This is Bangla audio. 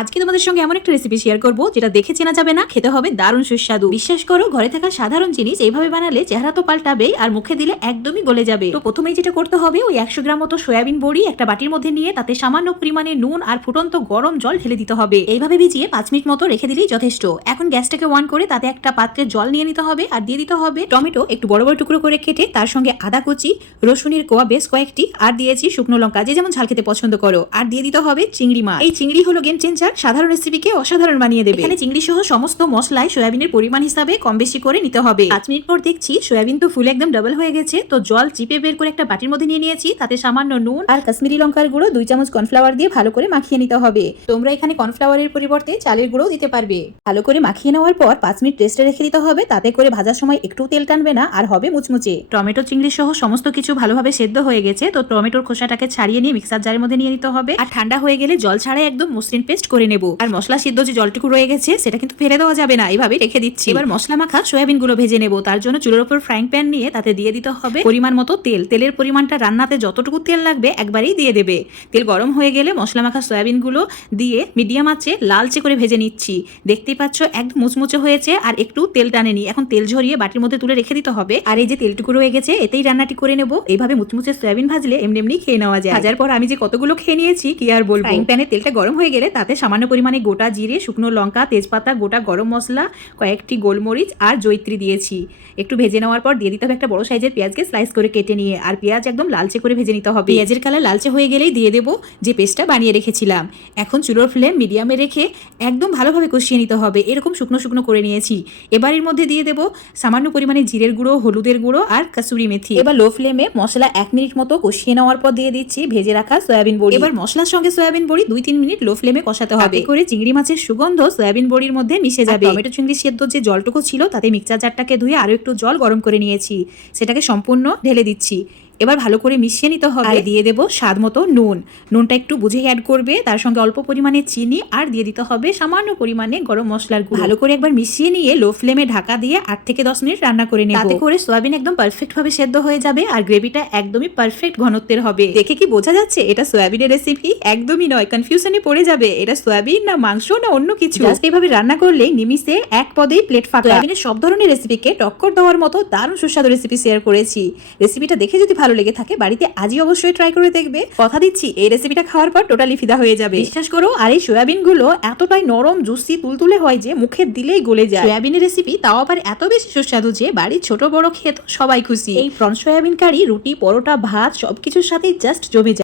আজকে তোমাদের সঙ্গে এমন একটা রেসিপি শেয়ার করব যেটা দেখে চেনা যাবে না, খেতে হবে দারুণ সুস্বাদু। বিশ্বাস করো, ঘরে থাকা সাধারণ জিনিস এইভাবে বানালে চেহারা তো পাল্টাবেই আর মুখে দিলে একদমই গলে যাবে। তো প্রথমেই যেটা করতে হবে, ওই 100 গ্রাম মতো সয়াবিন বড়ি একটা বাটির মধ্যে নিয়ে তাতে সামান্য পরিমাণে নুন আর ফুটন্ত গরম জল ঢেলে দিতে হবে। এইভাবে ভিজিয়ে 5 মিনিট মতো রেখে দিলেই যথেষ্ট। এখন গ্যাসটাকে অন করে তাতে একটা পাত্রে জল নিয়ে নিতে হবে আর দিয়ে দিতে হবে টমেটো একটু বড় বড় টুকরো করে কেটে, তার সঙ্গে আদা কুচি, রসুনের কোয়া বেশ কয়েকটি, আর দিয়েছি শুকনো লঙ্কা, যে যেমন ঝাল খেতে পছন্দ করো। আর দিয়ে দিতে হবে চিংড়ি মাছ। এই চিংড়ি হলো গেম চেঞ্জার, সাধারণ রেসিপিকে অসাধারণ বানিয়ে দেবে। এখানে চিংড়ি সহ সমস্ত মশলায় সয়াবিনের পরিমাণ হিসাবে কম বেশি করে নিতে হবে। 5 মিনিট পর দেখছি সয়াবিন তো ফুলে একদম ডাবল হয়ে গেছে। তো জল চিপে বের করে একটা বাটির মধ্যে নিয়ে নিয়েছি, তাতে সামান্য নুন আর কাশ্মীরি লঙ্কার গুঁড়ো 2 চামচ কর্নফ্লাওয়ার দিয়ে ভালো করে মাখিয়ে নিতে হবে। তোমরা এখানে কর্নফ্লাওয়ারের পরিবর্তে চালের গুঁড়ো দিতে পারবে। ভালো করে মাখিয়ে নেওয়ার পর 5 মিনিট রেস্টে রেখে দিতে হবে, তাতে করে ভাজার সময় একটু তেল টানবে না আর হবে মুচমুচে। টমেটো চিংড়ি সহ সমস্ত কিছু ভালোভাবে সেদ্ধ হয়ে গেছে। তো টমেটোর খোসাটাকে ছাড়িয়ে নিয়ে মিক্সার জারের মধ্যে নিয়ে নিতে হবে আর ঠান্ডা হয়ে গেলে জল ছাড়াই একদম মসৃণ পেস্ট করে নেব। আর মশলা সিদ্ধ যে জলটুকু রয়ে গেছে সেটা কিন্তু ফেলে দেওয়া যাবে না, এইভাবে রেখে দিচ্ছি। এবার মশলা মাখা সয়াবিন গুলো ভেজে নেব। তার জন্য চুলোর উপর ফ্রাইং প্যান নিয়ে তাতে দিয়ে দিতে হবে পরিমাণ মতো তেল। তেলের পরিমাণটা রান্নাতে যতটুকু তেল লাগবে একবারেই দিয়ে দেবে। তেল গরম হয়ে গেলে মশলা মাখা সয়াবিন গুলো দিয়ে মিডিয়াম আঁচে লালচে করে ভেজে নিচ্ছি। দেখতেই পাচ্ছ একদম মুচমুচে হয়েছে আর একটু তেল টানেনি। এখন তেল ঝরিয়ে বাটির মধ্যে তুলে রেখে দিতে হবে। আর এই যে তেলটুকু রয়ে গেছে এতেই রান্নাটি করে নেব। এইভাবে মুচমুচে সয়াবিন ভাজলে এমনি এমনি খেয়ে নেওয়া যায়। ভাজার পর আমি যে কতগুলো খেয়ে নিয়েছি কি আর বলবো। ফ্রাইং প্যানে তেলটা গরম হয়ে গেলে তাতে সামান্য পরিমাণে গোটা জিরে, শুকনো লঙ্কা, তেজপাতা, গোটা গরম মশলা, কয়েকটি গোলমরিচ আর জয়িত্রী দিয়েছি। একটু ভেজে নেওয়ার পর দিয়ে দিতে হবে একটা বড় সাইজের পেঁয়াজকে স্লাইস করে কেটে নিয়ে। আর পেঁয়াজ একদম লালচে করে ভেজে নিতে হবে। পেঁয়াজের কালার লালচে হয়ে গেলেই দিয়ে দেবো যে পেস্টটা বানিয়ে রেখেছিলাম। এখন চুলোর ফ্লেম মিডিয়ামে রেখে একদম ভালোভাবে কষিয়ে নিতে হবে। এরকম শুকনো শুকনো করে নিয়েছি। এবার এর মধ্যে দিয়ে দেবো সামান্য পরিমাণে জিরের গুঁড়ো, হলুদের গুঁড়ো আর কাসুরি মেথি। এবার লো ফ্লেমে মশলা 1 মিনিট মতো কষিয়ে নেওয়ার পর দিয়ে দিচ্ছি ভেজে রাখা সয়াবিন বড়ি। এবার মশলার সঙ্গে সয়াবিন বড়ি 2-3 মিনিট লো ফ্লেমে কষাতে হবে করে চিংড়ি মাছের সুগন্ধ সয়াবিন বড়ির মধ্যে মিশে যাবে। টমেটো চিংড়ি সেদ্ধ যে জলটুকু ছিল তাতে মিক্সচার জারটাকে ধুয়ে আরো একটু জল গরম করে নিয়েছি, সেটাকে সম্পূর্ণ ঢেলে দিচ্ছি। এবার ভালো করে মিশিয়ে নিতে হবে। আর দিয়ে দেবো স্বাদ মতো নুন। নুনটা একটু বুঝে অ্যাড করবে, তার সঙ্গে অল্প পরিমাণে চিনি আর দিয়ে দিতে হবে সামান্য পরিমাণে গরম মশলার গুঁড়ো। ভালো করে একবার মিশিয়ে নিয়ে লো ফ্লেমে ঢাকা দিয়ে 8 থেকে 10 মিনিট রান্না করে নেব। তাতে করে সয়াবিন একদম পারফেক্ট ভাবে সেদ্ধ হয়ে যাবে আর গ্রেভিটা একদমই পারফেক্ট ঘনত্বের হবে। দেখে কি বোঝা যাচ্ছে এটা সয়াবিনের রেসিপি? একদমই নয়, কনফিউশনে পড়ে যাবে এটা সয়াবিন না মাংস না অন্য কিছু। জাস্ট এইভাবে রান্না করলেই নিমিষে এক পদেই প্লেট ফাঁকা। সয়াবিনের সব ধরনের রেসিপিকে টক্কর দেওয়ার মতো দারুণ সুস্বাদু রেসিপি শেয়ার করেছি। রেসিপিটা দেখে যদি ভালো লেগে থাকে বাড়িতে আজই অবশ্যই ট্রাই করে দেখবে। কথা দিচ্ছি এই রেসিপিটা খাওয়ার পর টোটালি ফিদা হয়ে যাবে, বিশ্বাস করো। আর এই সয়াবিন গুলো এতটাই নরম, জুসি, তুলতুলে হয় যে মুখে দিলেই গলে যায়। সয়াবিনের রেসিপি তাও আবার এত বেশি সুস্বাদু যে বাড়ির ছোট বড় খেয়ে তো সবাই খুশি। এই প্রন সয়াবিন কারি রুটি, পরোটা, ভাত সবকিছুর সাথেই জাস্ট জমে যায়।